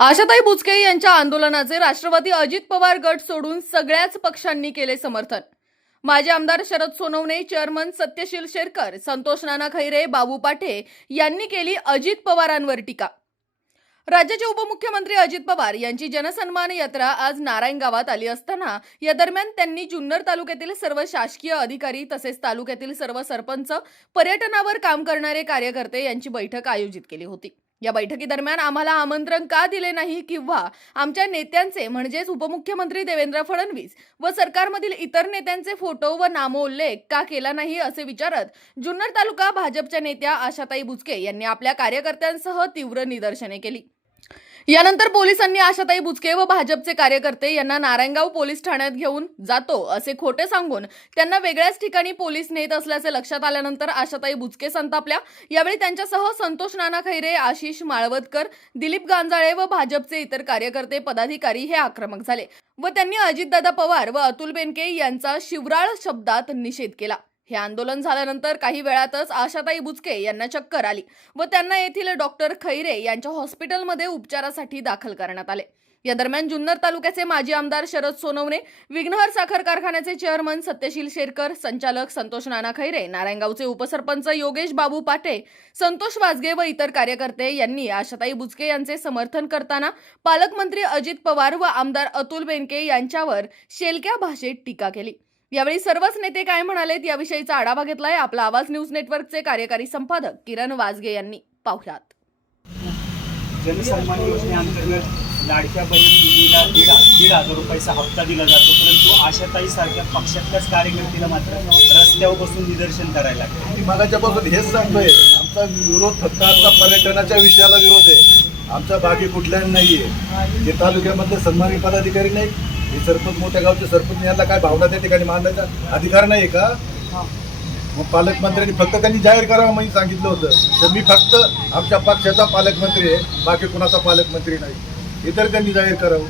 आशाताई बुचके यांच्या आंदोलनाचे राष्ट्रवादी अजित पवार गट सोडून सगळ्याच पक्षांनी केले समर्थन. माजी आमदार शरद सोनवणे चेअरमन सत्यशील शेरकर संतोष नाना खैरे बाबू पाटे यांनी केली अजित पवारांवर टीका. राज्याचे उपमुख्यमंत्री अजित पवार यांची जनसन्मान यात्रा आज नारायण गावात आली असताना या दरम्यान त्यांनी जुन्नर तालुक्यातील सर्व शासकीय अधिकारी तसेच तालुक्यातील सर्व सरपंच पर्यटनावर काम करणारे कार्यकर्ते यांची बैठक आयोजित केली होती. या बैठकीदरम्यान आम्हाला आमंत्रण का दिले नाही किंवा आमच्या नेत्यांचे म्हणजेच उपमुख्यमंत्री देवेंद्र फडणवीस व सरकारमधील इतर नेत्यांचे फोटो व नामोल्लेख का केला नाही असे विचारत जुन्नर तालुका भाजपच्या नेत्या आशाताई बुचके यांनी आपल्या कार्यकर्त्यांसह तीव्र निदर्शने केली. यानंतर पोलिसांनी आशाताई बुचके व भाजपचे कार्यकर्ते यांना नारायणगाव पोलीस ठाण्यात घेऊन जातो असे खोटे सांगून त्यांना वेगळ्याच ठिकाणी पोलीस नेत असल्याचे लक्षात आल्यानंतर आशाताई बुचके संतापल्या. यावेळी त्यांच्यासह संतोष नाना खैरे आशिष माळवदकर दिलीप गांजाळे व भाजपचे इतर कार्यकर्ते पदाधिकारी हे आक्रमक झाले व त्यांनी अजितदादा पवार व अतुल बेनके यांचा शिवराळ शब्दात निषेध केला. हे आंदोलन झाल्यानंतर काही वेळातच आशाताई बुचके यांना चक्कर आली व त्यांना येथील डॉक्टर खैरे यांच्या हॉस्पिटलमध्ये उपचारासाठी दाखल करण्यात आले. या दरम्यान जुन्नर तालुक्याचे माजी आमदार शरद सोनवणे विघ्नहर साखर कारखान्याचे चेअरमन सत्यशील शेरकर संचालक संतोष नाना खैरे नारायणगावचे उपसरपंच योगेश बाबू पाटे संतोष वाजगे व इतर कार्यकर्ते यांनी आशाताई बुचके यांचे समर्थन करताना पालकमंत्री अजित पवार व आमदार अतुल बेनके यांच्यावर शेलक्या भाषेत टीका केली. यावेळी सर्वच नेते काय म्हणालेत याविषयीचा आढावा घेतलाय आपला आवाज न्यूज नेटवर्कचे कार्यकारी संपादक किरण वाजगे यांनी. पाहुयात. जनसन्मान योजनेअंतर्गत लाडक्या बहिणीला दीड दीड हजार रुपयाचा हप्ता दिला जातो परंतु आशाताई सारख्या पक्षातल्याच कार्यकर्त्याला मात्र रस्त्यावर बसून निदर्शन करायला लागते मी मागाच्यापासून हेच सांगतोय आमचा विरोध फक्त आता पर्यटनाच्या विषयाला विरोध आहे. आमचा बाकी कुठल्याही नाही आहे तालुक्यामधले सन्मानित पदाधिकारी नाही हे सरपंच मोठ्या गावचे सरपंच यांना काय भावना त्या ठिकाणी मांडायचा अधिकार नाही का? मग पालकमंत्र्यांनी फक्त त्यांनी जाहीर करावं म्हणून सांगितलं होतं. तर मी फक्त आमच्या पक्षाचा पालकमंत्री आहे बाकी कुणाचा पालकमंत्री नाही. हे तर त्यांनी जाहीर करावं.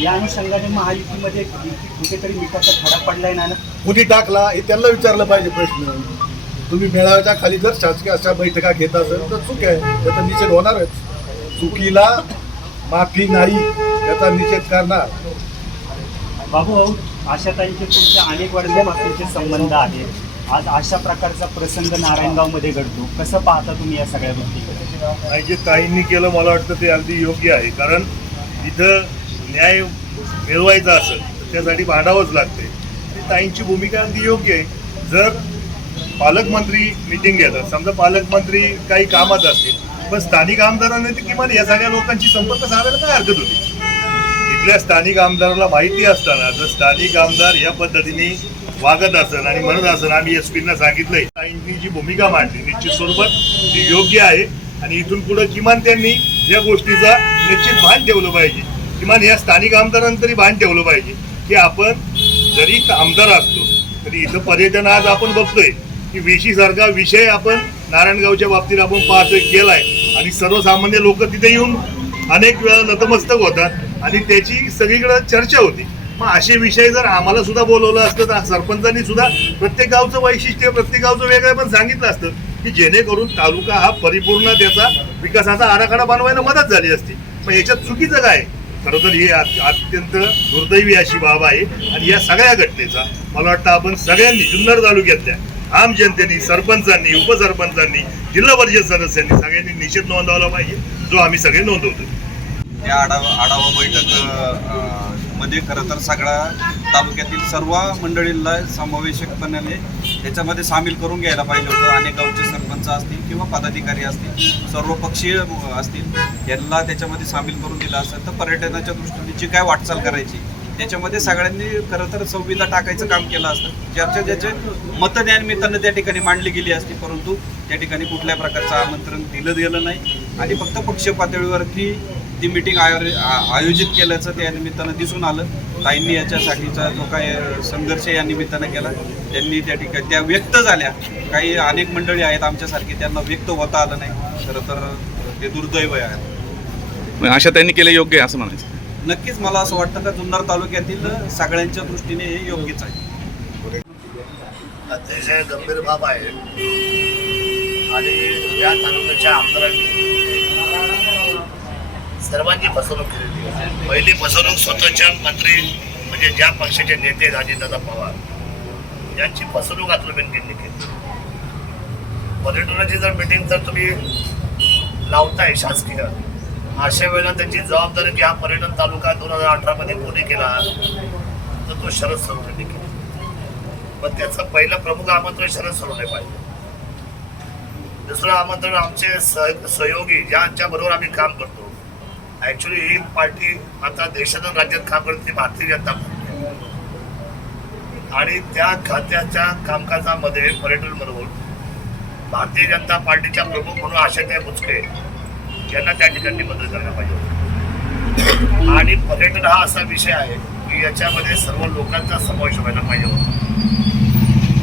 या अनुषंगाने महायुतीमध्ये कुठेतरी मिठाचा खडा पडलाय ना ना? कुणी टाकला हे त्यांना विचारलं पाहिजे प्रश्न. तुम्ही मेळाव्याच्या खाली जर शासकीय अशा बैठका घेत असेल तर चूक आहे. त्याचा निषेध होणारच. चुकीला माफी नाही. त्याचा निषेध करणार. बाबू आशाताईंचे तुमच्या अनेक वर्षापासूनचे संबंध आहेत. आज अशा प्रकारचा प्रसंग नारायणगावमध्ये घडतो. कसं पाहता तुम्ही या सगळ्या गोष्टीकडे आणि जे ताईंनी केलं मला वाटतं ते अगदी योग्य आहे. कारण इथं न्याय मिळवायचा असेल तर त्यासाठी भांडावंच लागते. ती ताईंची भूमिका अगदी योग्य आहे. जर पालकमंत्री मिटिंग घेतात समजा पालकमंत्री काही कामात असतील पण स्थानिक आमदारांनी तर किमान या सगळ्या लोकांची संपर्क साधायला काय हरकत होती? इथल्या स्थानिक आमदाराला माहिती असताना जर स्थानिक आमदार या पद्धतीने वागत असन आणि म्हणत असन आम्ही एस पींना सांगितलंय. ताईंनी जी भूमिका मांडली निश्चित स्वरूपात ती योग्य आहे आणि इथून पुढे किमान त्यांनी या गोष्टीचा निश्चित भान ठेवलं पाहिजे. किमान या स्थानिक आमदारांनी तरी भान ठेवलं पाहिजे की आपण जरी आमदार असतो तरी इथं पर्यटन आज आपण बघतोय की वेशीसारखा विषय आपण नारायणगावच्या बाबतीत आपण पाहतोय केलाय. आणि सर्वसामान्य लोक तिथे येऊन अनेक वेळा नतमस्तक होतात. आणि त्याची सगळीकडं चर्चा होती. मग असे विषय जर आम्हाला सुद्धा बोलवलं असतं तर सरपंचांनी सुद्धा प्रत्येक गावचं वैशिष्ट्य प्रत्येक गावचं वेगळं पण सांगितलं असतं की जेणेकरून तालुका हा परिपूर्ण त्याचा विकासाचा आराखडा बनवायला मदत झाली असती. मग याच्यात चुकीचं काय? खरं तर ही अत्यंत दुर्दैवी अशी बाब आहे आणि या सगळ्या घटनेचा मला वाटतं आपण सगळ्यांनी जुन्नर तालुक्यातल्या आम जनतेने सरपंचांनी उपसरपंचांनी जिल्हा परिषद सदस्यांनी सगळ्यांनी निषेध नोंदवला पाहिजे जो आम्ही सगळे नोंदवतो त्या आढावा आढावा बैठकमध्ये खरं तर सगळ्या तालुक्यातील सर्व मंडळींना समावेशकपणाने त्याच्यामध्ये सामील करून घ्यायला पाहिजे होतं. अनेक गावचे सरपंच असतील किंवा पदाधिकारी असतील सर्व पक्षीय असतील यांना त्याच्यामध्ये सामील करून दिलं असेल तर पर्यटनाच्या दृष्टीने जी काय वाटचाल करायची त्याच्यामध्ये सगळ्यांनी खरं तर संविधा टाकायचं काम केलं असतं. ज्याच्या ज्याचे मतज्ञानिमित्तानं त्या ठिकाणी मांडली गेली असती परंतु त्या ठिकाणी कुठल्या प्रकारचं आमंत्रण दिलं गेलं नाही. आणि फक्त पक्ष पातळीवरती ती मिटिंग आयो आयोजित केल्याचं त्या निमित्तानं दिसून आलं. ताईंनी याच्यासाठीचा जो काय संघर्ष या निमित्तानं केला. त्यांनी त्या ठिकाणी त्या व्यक्त झाल्या. काही अनेक मंडळी आहेत आमच्यासारखी त्यांना व्यक्त होता आलं नाही. खरं तर ते दुर्दैव आहे अशा त्यांनी केलं योग्य आहे असं म्हणायचं. नक्कीच मला असं वाटतं का जुन्नर तालुक्यातील सगळ्यांच्या दृष्टीने हे योग्यच आहे. अतिशय गंभीर बाब आहे. आणि या तालुक्याच्या आमदारांनी सर्वांची फसवणूक केलेली आहे. पहिली फसवणूक स्वतःच्या मंत्री म्हणजे ज्या पक्षाचे नेते राजेंद्रदा पवार यांची फसवणूक अतुल केली. पर्यटनाची जर मिटिंग जर तुम्ही लावताय शासकीय. अशा वेळेला त्यांची जबाबदारी की हा पर्यटन तालुका दोन हजार अठरामध्ये कोणी केला तर तो शरद सरोवरेंनी केला. पण त्याचं पहिलं प्रमुख आमंत्रण शरद सरोवरे पाहिजे दुसरं आमंत्रण आमचे सह सहयोगी ज्यांच्या बरोबर आम्ही काम करतो ॲक्च्युली ही पार्टी आता देशात राज्यात काम करते भारतीय जनता पार्टी आणि त्या खात्याच्या कामकाजामध्ये पर्यटन बरोबर भारतीय जनता पार्टीच्या प्रमुख म्हणून आशाताई बुचके यांना त्या ठिकाणी बदल करायला पाहिजे आणि पर्यटन हा असा विषय आहे की याच्यामध्ये सर्व लोकांचा समावेश व्हायला पाहिजे होता.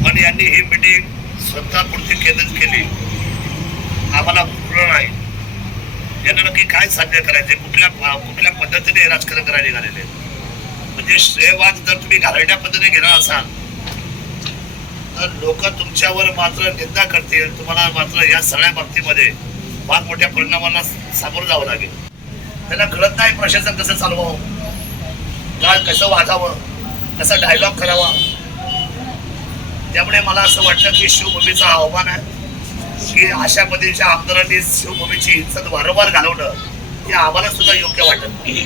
पण यांनी ही मिटिंग स्वतःपुरती केंद्रित केली. आम्हाला पूर्ण नाही. यांना नक्की काय साध्य करायचे कुठल्या कुठल्या पद्धतीने राजकारण करायला निघालेले म्हणजे श्रेयवाद जर तुम्ही घालवण्या पद्धतीने घेणार असाल तर लोक तुमच्यावर मात्र निंदा करतील. तुम्हाला मात्र या सगळ्या बाबतीमध्ये फार मोठ्या परिणामांना सामोरं जावं लागेल. त्यांना कळत नाही प्रशासन कसं चालवावं? काय कसं वागावं? कसा डायलॉग करावा? त्यामुळे मला असं वाटतं की शिवभूमीचा आव्हान आहे. की अशा पद्धतीच्या आमदारांनी शिवभूमीची इज्जत वारंवार घालवणं हे आम्हाला सुद्धा योग्य वाटत नाही.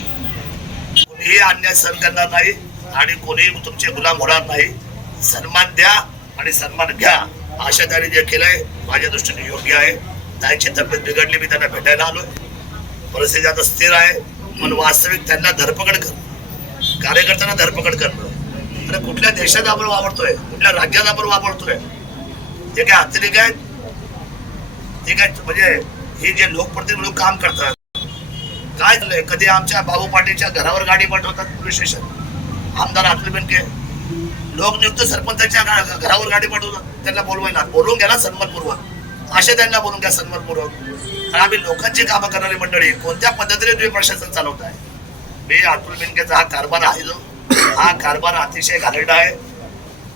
कोणीही अन्याय सहन करणार नाही आणि कोणीही तुमचे गुलाम होणार नाही. सन्मान द्या आणि सन्मान घ्या. अशा त्याने जे केलंय माझ्या दृष्टीने योग्य आहे. त्यांची तब्येत बिघडली मी त्यांना भेटायला आलोय. परिस्थिती आता स्थिर आहे. पण वास्तविक त्यांना धरपकड करणं कार्यकर्त्यांना धरपकड करणं आणि कुठल्या देशात आपण वापरतोय कुठल्या राज्यात आपण वापरतोय ते काय अतिरेक आहेत जे काय म्हणजे हे जे लोकप्रतिनिधी लोक काम करतात काय झालंय? कधी आमच्या बाबू पाटीलच्या घरावर गाडी पाठवतात पोलीस स्टेशन? आमदार अतुल बेनके लोकनियुक्त सरपंचाच्या घरावर गाडी पाठवतात त्यांना बोलवायला बोलवून घ्या ना सन्मानपूर्वक. असे त्यांना बोलून घ्या सन्मानपूर्वक. कारण आम्ही लोकांची कामं करणारी मंडळी कोणत्या पद्धतीने तुम्ही प्रशासन चालवताय? मी अतुल बेनकेचा हा कारभार आहे जो. हा कारभार अतिशय घालडा आहे.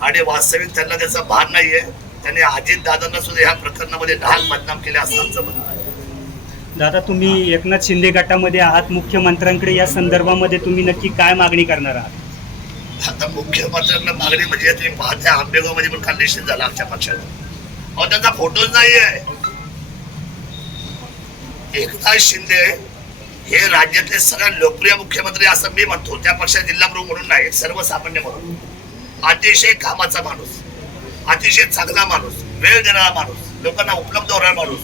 आणि वास्तविक त्यांना त्याचं भान नाहीये. त्यांनी अजित दादांना सुद्धा ह्या प्रकरणामध्ये ढाल बदनाम केले असं आमचं म्हणणं आहे. दादा तुम्ही एकनाथ शिंदे गटामध्ये आहात. मुख्यमंत्र्यांकडे या संदर्भामध्ये तुम्ही नक्की काय मागणी करणार आहात? आता मुख्यमंत्र्यांना मागणी म्हणजे तुम्ही पाहत्या आंबेगावमध्ये पण काल निश्चित झाला आमच्या पक्षाला. अहो त्यांचा फोटोच नाही आहे एकनाथ शिंदे हे राज्यातले सगळ्यात लोकप्रिय मुख्यमंत्री असं मी म्हणतो. त्या पक्षात जिल्हा प्रमुख म्हणून नाही सर्वसामान्य म्हणून. अतिशय कामाचा माणूस. अतिशय चांगला माणूस वेळ देणारा माणूस लोकांना उपलब्ध होणारा माणूस.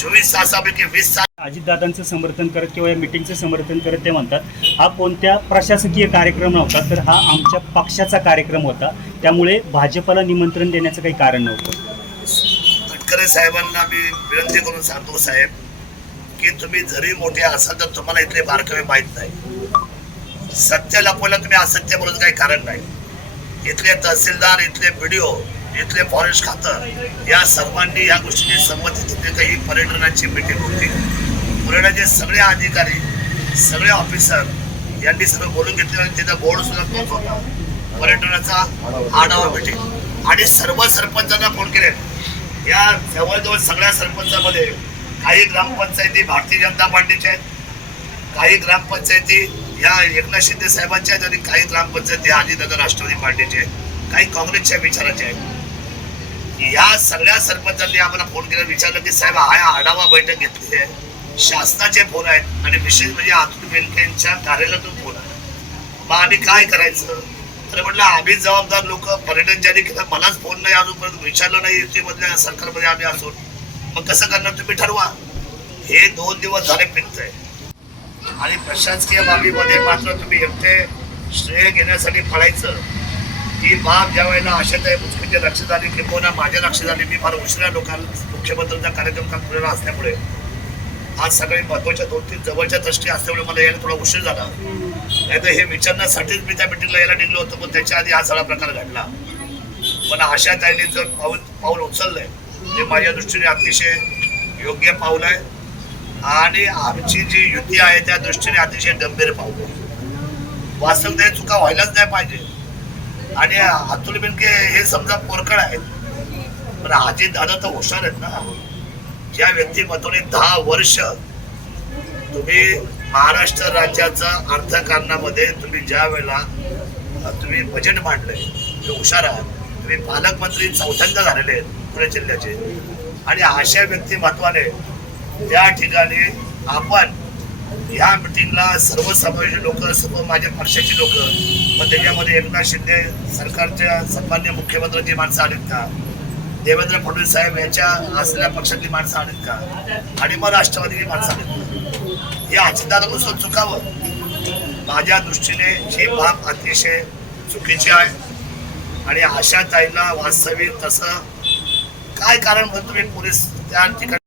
चोवीस तासापैकी वीस तास अजितदादांचं समर्थन करत किंवा या मिटिंगचं समर्थन करत ते म्हणतात हा कोणत्या प्रशासकीय कार्यक्रम नव्हता तर हा आमच्या पक्षाचा कार्यक्रम होता. त्यामुळे भाजपला निमंत्रण देण्याचं काही कारण नव्हतं. तटकरे साहेबांना मी विनंती करून सांगतो साहेब की तुम्ही जरी मोठे असाल तर तुम्हाला इथले बारकावे माहीत नाही. सत्य लपवायला तुम्ही असत्य बोलत काही कारण नाही. इथले तहसीलदार इथले व्हिडिओ इथले फॉरेस्ट खातं या सर्वांनी या गोष्टीची संमती तिथे काही पर्यटनाची मिटिंग होती. पर्यटनाचे सगळे अधिकारी सगळे ऑफिसर यांनी सगळं बोलून घेतले आणि तिथं बोर्ड सुद्धा तोच होता. पर्यटनाचा आढावा मिटिंग आणि सर्व सरपंचांना फोन केले. या जवळजवळ सगळ्या सरपंचामध्ये काही ग्रामपंचायती भारतीय जनता पार्टीच्या आहेत काही ग्रामपंचायती या एकनाथ शिंदे साहेबांच्या आहेत आणि काही ग्रामपंचायती अजितदादा राष्ट्रवादी पार्टीचे आहेत काही काँग्रेसच्या विचाराचे आहेत. या सगळ्या सरपंचांनी आम्हाला फोन केला विचारलं की साहेब हा आढावा बैठक घेतली आहे. शासनाचे फोन आहेत आणि विशेष म्हणजे अतुल बेनकेंच्या कार्यालयातून फोन आहे मग आम्ही काय करायचं? तर म्हटलं आम्ही जबाबदार लोक पर्यटन ज्यांनी केलं मलाच फोन नाही अजूनपर्यंत विचारलं नाही युतीमधल्या सरकारमध्ये आम्ही असून. मग कसं करणार तुम्ही ठरवा. हे दोन दिवस झाले पिकतंय आणि प्रशासकीय बाबीमध्ये मात्र तुम्ही एकटे श्रेय घेण्यासाठी पळायचं. ही बाब ज्या वेळेला आशाताई मुस्किनच्या लक्षात आली किंवा माझ्या लक्षात आली मी फार उशिरा लोकांना मुख्यमंत्र्यांचा कार्यक्रम काम पुढे असल्यामुळे. आज सगळे महत्त्वाच्या दोन तीन जवळच्या दृष्टी असल्यामुळे मला यायला थोडा उशीर झाला. नाहीतर हे विचारण्यासाठीच मी त्या मिटिंगला यायला निघलो होतो पण त्याच्या आधी हा सगळा प्रकार घडला. पण आशाताईने जर पाऊल पाऊल उचललंय ते माझ्या दृष्टीने अतिशय योग्य पाऊल आहे. आणि आमची जी युती आहे त्या दृष्टीने अतिशय गंभीर पाहू आहे. त्या चुका व्हायलाच नाही पाहिजे. आणि अतुल बिनके हे समजा पोरकड आहेत. पण अजित दादा तर हुशार आहेत ना. ज्या व्यक्तिमत्वाने दहा वर्ष तुम्ही महाराष्ट्र राज्याचा अर्थकारणामध्ये तुम्ही ज्या वेळेला तुम्ही बजेट मांडलंय तुम्ही हुशार आहात तुम्ही पालकमंत्री चौथ्यांदा झालेले आहेत पुणे जिल्ह्याचे. आणि अशा व्यक्तिमत्वाने या ठिकाणी आपण या मिटिंगला सर्वसमावेशी लोक सर्व माझ्या पक्षाची लोक पण त्याच्यामध्ये एकनाथ शिंदे सरकारच्या सन्मान्य मुख्यमंत्र्यांची माणसं आलीत का? देवेंद्र फडणवीस साहेब यांच्या असलेल्या पक्षातली माणसं आलीत का? आणि मग राष्ट्रवादीची माणसं आलीत का? हे अजितदादापासून चुकावं. माझ्या दृष्टीने ही बाब अतिशय चुकीची आहे. आणि अशा ताईला वास्तविक तसं काय कारण म्हणून तुम्ही पोलीस त्या ठिकाणी